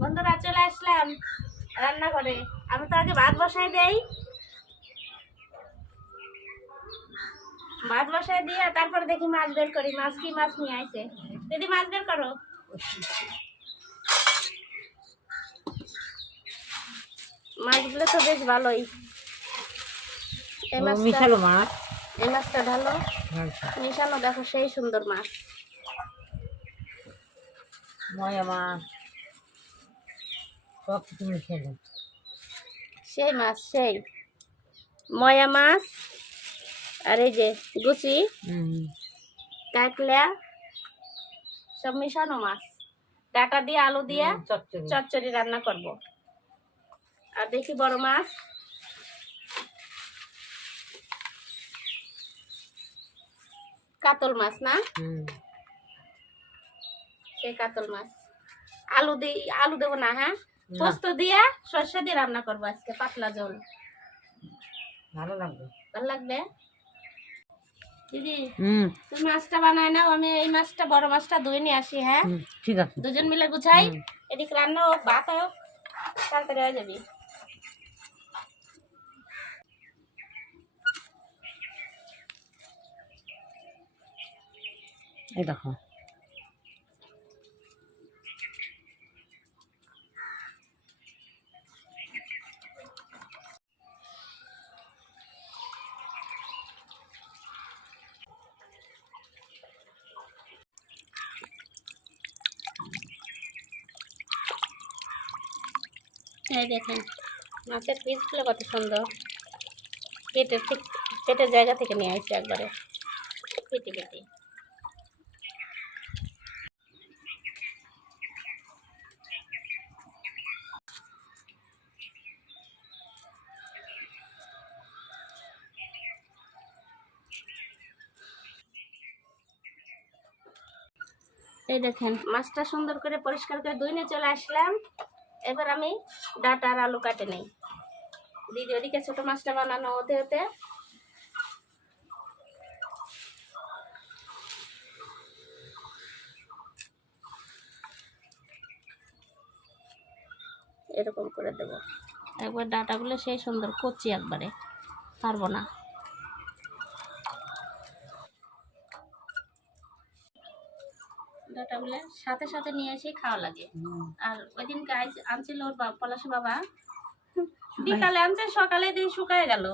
বন্ধুরা চলে আসলাম রান্না করে। আমি তো আগে ভাত বসাই দেই, ভাত বসাই দিয়ে তারপর দেখি মাছ বের করি। মাছ কি মাছ নিয়ে আইছে? দিদি মাছ বের করো। মাছগুলো তো বেশ ভালোই। এই মাছটা ঢালো, মিশানো, দেখো সেই সুন্দর মাছ। ময়া মাছ সব কিছু মিশালো, সেই মাছ, সেই ময়া মাছ। আর এই যে গুচি, কাকলা, সব মিশানো মাছ। ডাটা দিয়ে আলু দিয়ে চচ্চড়ি রান্না করব। আর দেখি বড় মাছ, কাতল মাছ না? সেই কাতল মাছ। আলু দেবো না, হ্যাঁ পোস্ত দিয়ে সর্ষে দিয়ে রান্না করবো আজকে, পাতলা ঝোল। ভালো লাগবে, ভালো লাগবে। দিদি তুমি মাছটা বানায় নাও, আমি এই মাছটা, বড় মাছটা ধুয়ে নিয়ে আসি। হ্যাঁ ঠিক আছে, দুজন মিলে গুছাই। এদিকে রান্না হোক, ভাত হোক, তাড়াতাড়ি হয়ে যাবি। এই দেখো এই দেখেন মাছের পিসগুলো কত সুন্দর, পেটের জায়গা থেকে নিয়ে আসছে একবারে কেটে কেটে। এই দেখেন মাছটা সুন্দর করে পরিষ্কার করে ধুয়ে নিয়ে চলে আসলাম। এবার আমি ডাটা আর আলু কাটে নেই। দিদি ওদিকে ছোট মাছটা বানানো হতে হতে এরকম করে দেবো। একবার ডাটাগুলো সেই সুন্দর কচি, একবারে পারবো না। ডাটাগুলো সাথে সাথে নিয়ে এসে খাওয়া লাগে। আর ওই দিন আনছিল ওর পলাশ বাবা, বিকালে আনছে, সকালে দিয়ে শুকায় গেল।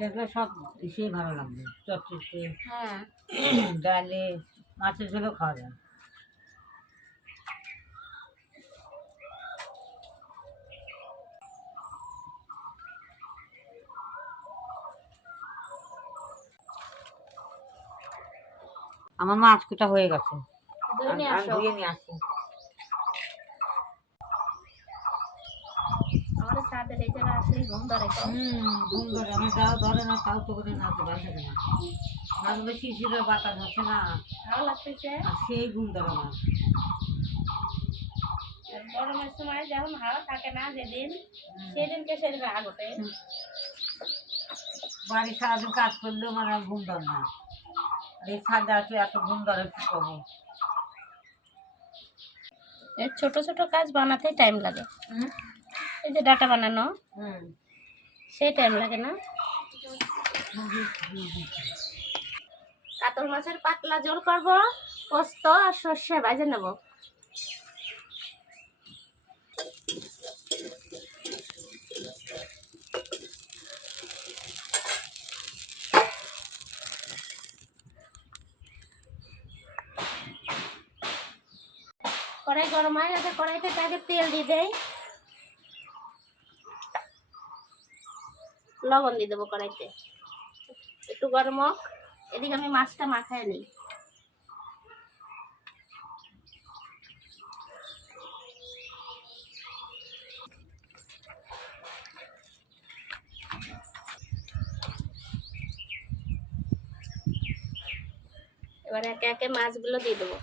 দেখলে সব বেশি ভালো লাগবে, চচ্চড়িতে, হ্যাঁ ডালে, মাছের ঝোলও খাওয়া যায়। আমার মাছ কুটা হয়ে গেছে, ধুয়ে নিয়ে আসো। ধুয়ে নিয়ে আসি। আমাদের সাদের এই জায়গায় আসলে ঘুম ধরে। ঘুম ধরে, আমি তাও ধরে না, তাও তো করে না, বাসে না মাছগুলো শিশিরের বাতাস আছে না, ভালো লাগতেছে। সেই ঘুম ধরে না। গরমের সময় যখন হাওয়া থাকে না, যেদিন সেদিনকে সেদিন রাগ ওঠে। বাড়ি সারাদিন কাজ করলেও মানে ঘুম ধরে না, আর এই ছাদে আসলে এত ঘুম ধরে, কি করবো। এর ছোট ছোট কাজ বানাতেই টাইম লাগে। এই যে ডাটা বানানো, সেই টাইম লাগে না? কাতল মাছের পাতলা ঝোল করবো, পোস্ত আর সর্ষে ভাজে নেব। কড়াই গরম হয়ে গেছে, কড়াইতে আগে তেল দিয়ে দেয়, লবণ দিয়ে দেবো কড়াইতে, একটু গরম হোক। এদিকে আমি মাছটা মাখায় নিই। এবার একে একে মাছগুলো দিয়ে দেবো।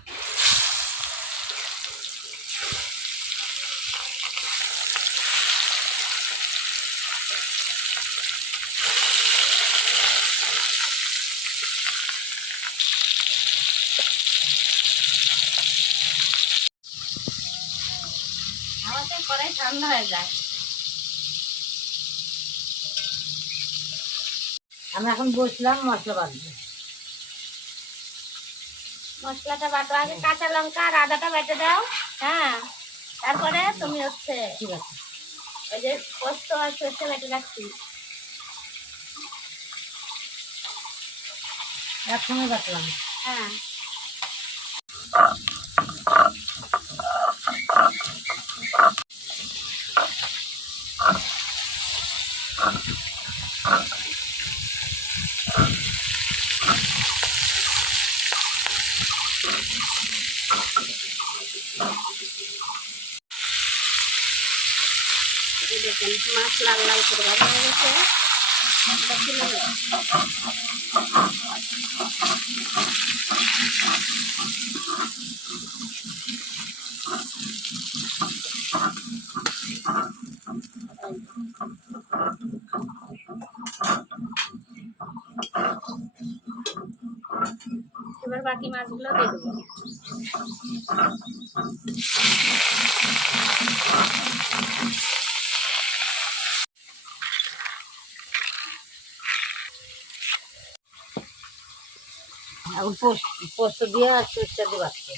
পরে ঠান্ডা হয়ে যায়। আমি এখন বসলাম মশলা বাটবো। মশলাটা বাটো, আগে কাঁচা লঙ্কা আর আদাটা বেটে দাও। হ্যাঁ, তারপরে তুমি হচ্ছে ঠিক আছে। ওই যে পোস্ত আর সর্ষে বেটে রাখছি একসঙ্গে বাটলাম। হ্যাঁ। এই দেখেন মাছ লাল লাল করে ভাজা হয়ে গেছে, এটা তুলে নেব। এবার বাকি মাছগুলো দিয়ে দেবো। এখন পোস্ত দিয়ে আর সরষে দিয়ে বাটবো।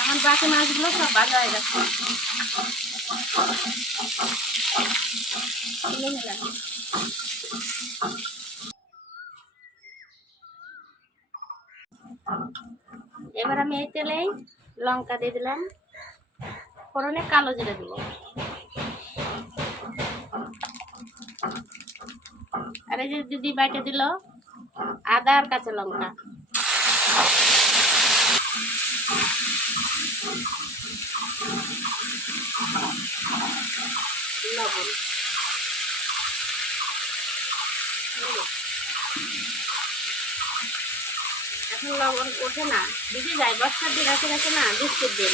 আমার বাকি মাছগুলো সব ভাজা হয়ে গেছে, তুলে নিলাম। এবার আমি এই তেলেই লঙ্কা দিয়ে দিলাম, ফোড়নে কালো জিরে দিব, আর এই যে দিদি বাইটে দিল আদা আর কাঁচা লঙ্কা, লবণ। এখন লবণ ওঠে না, দিদি যায় বস্তার দিয়ে রাখে রাখে না বিস্কুট দিন।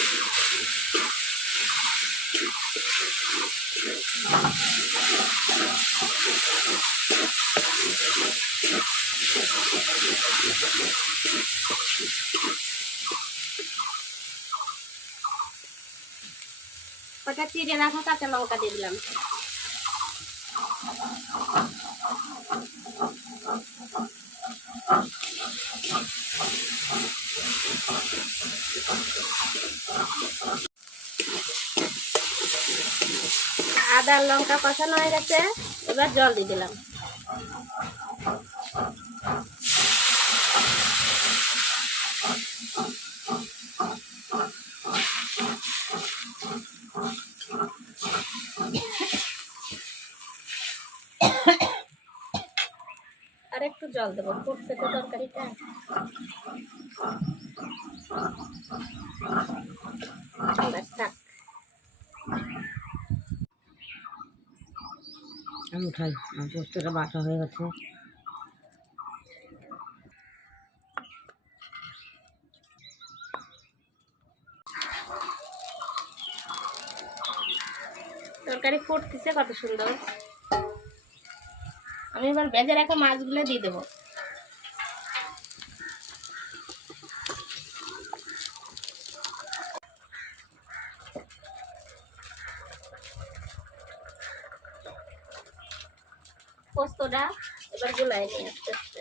ওটা চিড়ে রাখা কাঁচা লঙ্কা দিয়ে দিলাম। আদা লঙ্কা কষানো হয়ে গেছে, এবার জল দিয়ে দিলাম। আর একটু জল দেবো, ফুটছে তো তরকারিটা। ব্যাস থাক। আমি উঠাই, আমার পোস্তটা বাটা হয়ে গেছে। তরকারি ফুটতেছে কত সুন্দর। আমি এবার ভেজে রাখা মাছগুলো দিয়ে দেবো। পোস্তটা এবার গুলাই নিয়ে আস্তে আস্তে।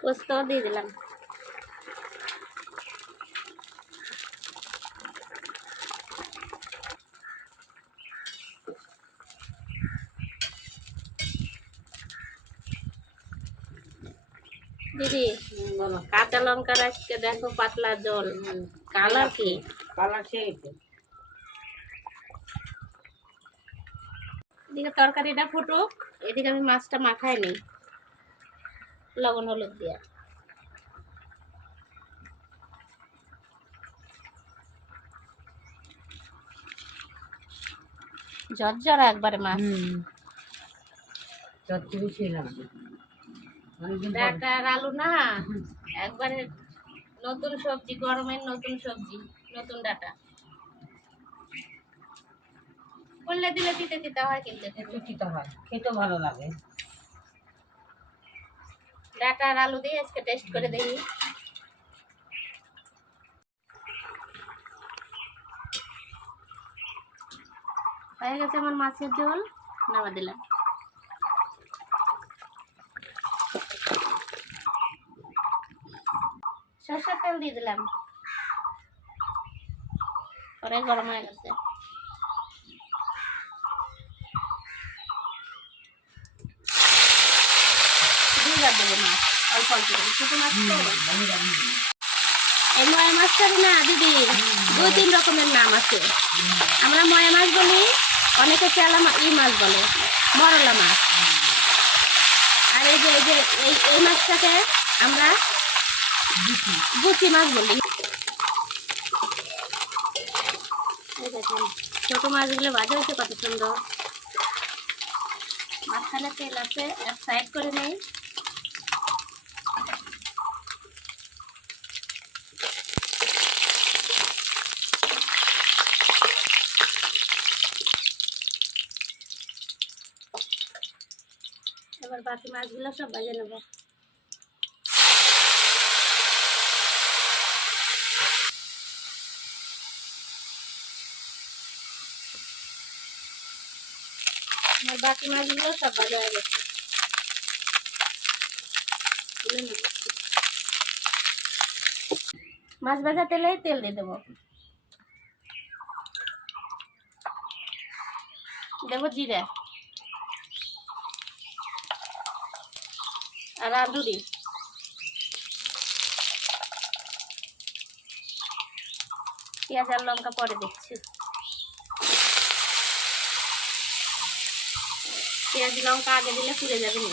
পোস্ত দিয়ে দিলাম। দিদি বলো। কাঁচা লঙ্কার আজকে দেখো পাতলা জল, কালার কি কালার সেই। এদিকে তরকারিটা ফুটুক, এদিকে আমি মাছটা মাখাই নিই লবণ হলুদ দিয়ে। ঝরঝরা একবারে মাছ। চচ্চড়ি ছিলাম ডাটার আলু না একবারে নতুন সবজি, গরমের নতুন সবজি, নতুন ডাটা করলে দিলে দিতে দিতে হয়, কিন্তু একটু তিতা হয়, খেতেও ভালো লাগে। ডাটা আর আলু দিয়ে আজকে টেস্ট করে দেখি। হয়ে গেছে আমার মাছের ঝোল, নামা দিলাম। সরষের তেল দিয়ে দিলাম, কড়াই গরম হয়ে গেছে। দুইবার দেবো মাছ, অল্প অল্প করে, ছোট মাছ তো। এই ময়া মাছটারই না দিদি 2-3 রকমের নাম আছে। আমরা ময়া মাছ বলি, অনেকে চেলা মাছ বলে, মরলা মাছ। আর এই যে এই মাছটাকে আমরা গুচি মাছ বলি। এই দেখেন ছোট মাছগুলো ভাজা হয়েছে কত সুন্দর। মাঝখানে তেল আছে, এক সাইড করে নেই। এবার বাকি মাছগুলো সব ভেজে নেব। আমার বাকি মাছগুলো সব ভাজা হয়ে গেছে, তুলে নেব। মাছ ভাজা তেলে তেল দিয়ে দেবো, দেবো জিরা আর রাঁধুনি, পেঁয়াজ আর লঙ্কা পরে দিচ্ছি। পেঁয়াজ লঙ্কা আগে দিলে পুড়ে যাবে না।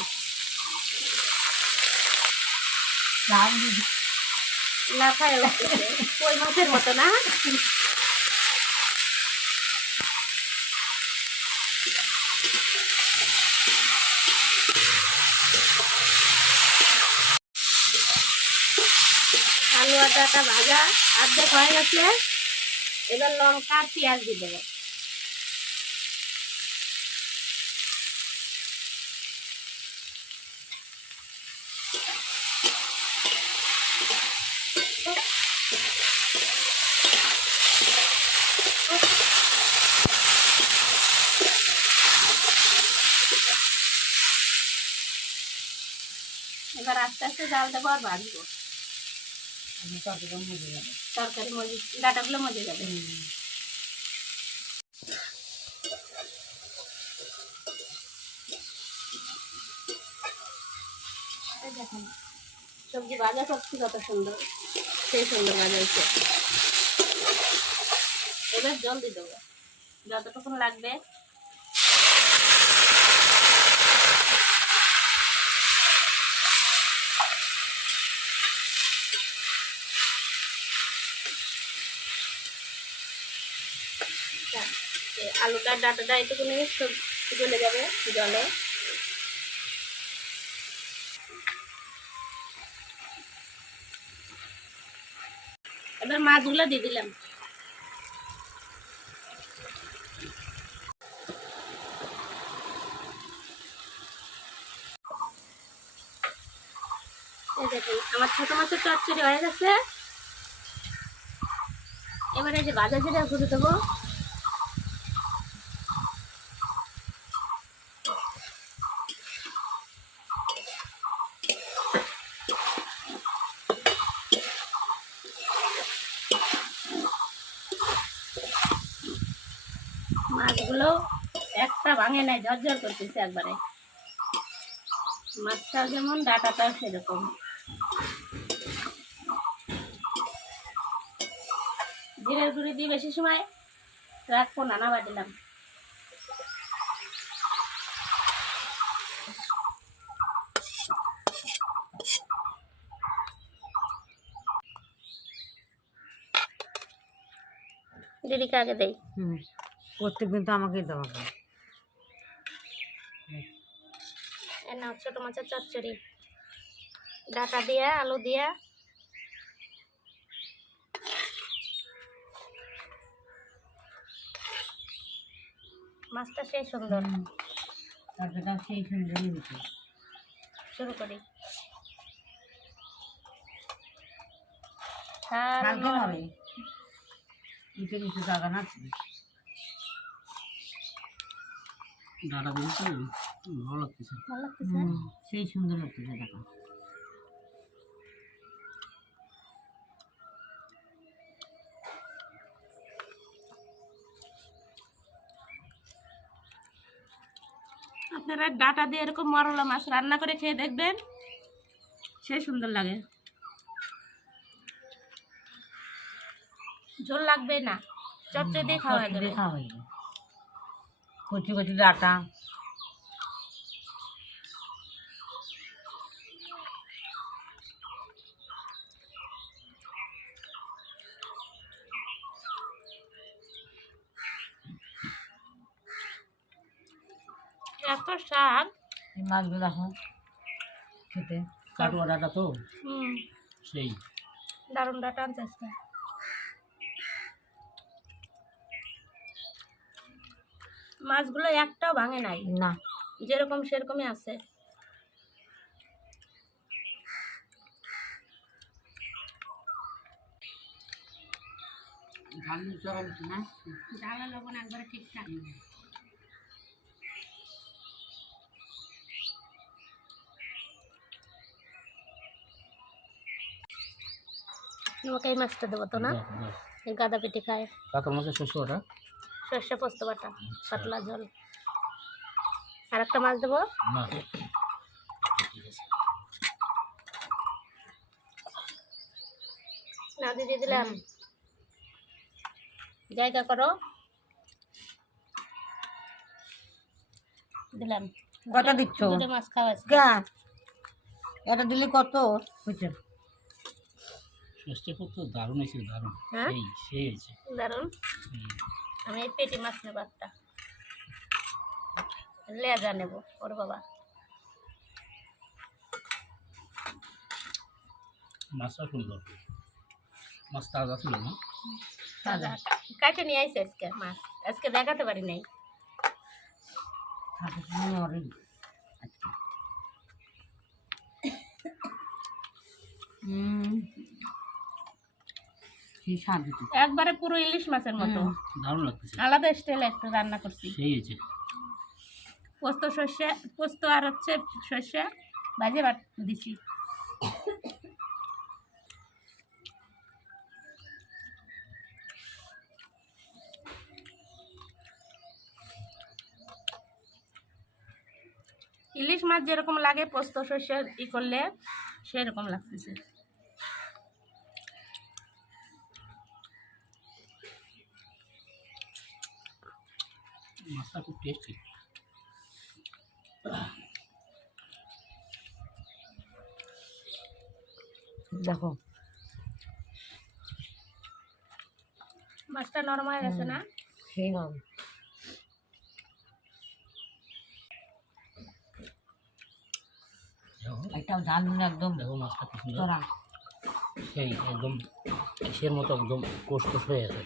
লাফায় উঠতেছে কই মাছের মতো না। আলু আর ডাটা ভাজা অর্ধেক হয়ে গেছে, এবার লঙ্কা আর পেঁয়াজ দিয়ে দেবো। এবার আস্তে আস্তে জাল দেবো আর ভাজবো। তরকারি মজে, ডাটাগুলো মজে যাবে। দেখুন সবজি ভাজা করছি কত সুন্দর, সেই সুন্দর ভাজা হয়েছে। এবার জল দিয়ে দেবো যতটুকু লাগবে। আলুটা ডাটাটা এটুকুনি সব গলে যাবে জলে। এবার মাছগুলো দিয়ে দিলাম। এই দেখুন আমার ছোট মাছের চচ্চড়ি হয়ে গেছে। এবারে যে ভাজা জিরা ঘুরে দেবো। মাছগুলো একটা ভাঙে নাই, ঝরঝর করতেছে একবারে। মাছটা যেমন ডাটাটাও সেরকম। জিরের গুঁড়ি দিয়ে বেশি সময় রাখবো না, নামা দিলাম। দিদিকে আগে দেই। প্রত্যেকদিন তো আমাকেই দেওয়া হয়। নাও ছোট মাছের চচ্চড়ি, ডাটা দিয়া আলু দিয়া মাছটা সেই সুন্দর। তরকারিটা সেই সুন্দরই হয়েছে। শুরু করি। কালকে হবে নিচে নিচে জায়গা না ডাটা বলছে ভালো লাগতেছে। ভালো লাগতেছে। সেই সুন্দর লাগতেছে দেখো। আপনারা ডাটা দিয়ে এরকম মরলা মাছ রান্না করে খেয়ে দেখবেন, সেই সুন্দর লাগে। ঝোল লাগবে না, চটচে দিয়ে খাওয়া যাবে। খাওয়া হয়ে যাবে। কচি কচি ডাটা এত স্বাদ। এই মাছগুলো দেখো খেতে কাটুয়া ডাটা তো হুম, সেই দারুণ ডাটা আনছে আজকে। মাছগুলো একটাও ভাঙে নাই, না যেরকম সেরকমই আছে। ঝাল চরম না ঝাল লবণ একবারে ঠিকঠাক। তোমাকে এই মাছটা দেবো তো না? এই গাদা পেটে খায়। কাতল মাছের শস্য ওটা সর্ষে পোস্ত বাটা, পাতলা ঝোল। আর একটা মাছ দেবো। না না দিয়ে দিলাম। জায়গা করো, দিলাম। কত দিচ্ছ? দুটো মাছ খাওয়া এটা দিলে কত হচ্ছে? শস্য তো দারুণ হয়েছে, দারুণ। হ্যাঁ? সেই হয়েছে। দারুণ। হুম। আমি এই পেটি মাছ নেবো একটা, লেজা নেবো। ওর বাবা মাছটা সুন্দর, মাছ তাজা ছিল না? তাজা কাটে নিয়ে আইসে আজকে মাছ, আজকে দেখাতে পারি নাই। সেই স্বাদ হচ্ছে। একবারে পুরো ইলিশ মাছের মতো, দারুণ লাগতেছে, আলাদা স্টাইলে একটা রান্না করছি। সেই হয়েছে। পোস্ত সর্ষে, পোস্ত আর হচ্ছে সর্ষে ভাজে বাট দিছি। ইলিশ মাছ যেরকম লাগে পোস্ত সর্ষে ই করলে সেরকম লাগতেছে। মাছটা খুব টেস্টি। দেখো মাছটা নরম হয়ে গেছে না? সেই নাম একটা ঝাল একদম দেখো মাছটা কি সুন্দর, চড়া। সেই একদম ইসের মতো একদম কোষ কোষ হয়ে আছে।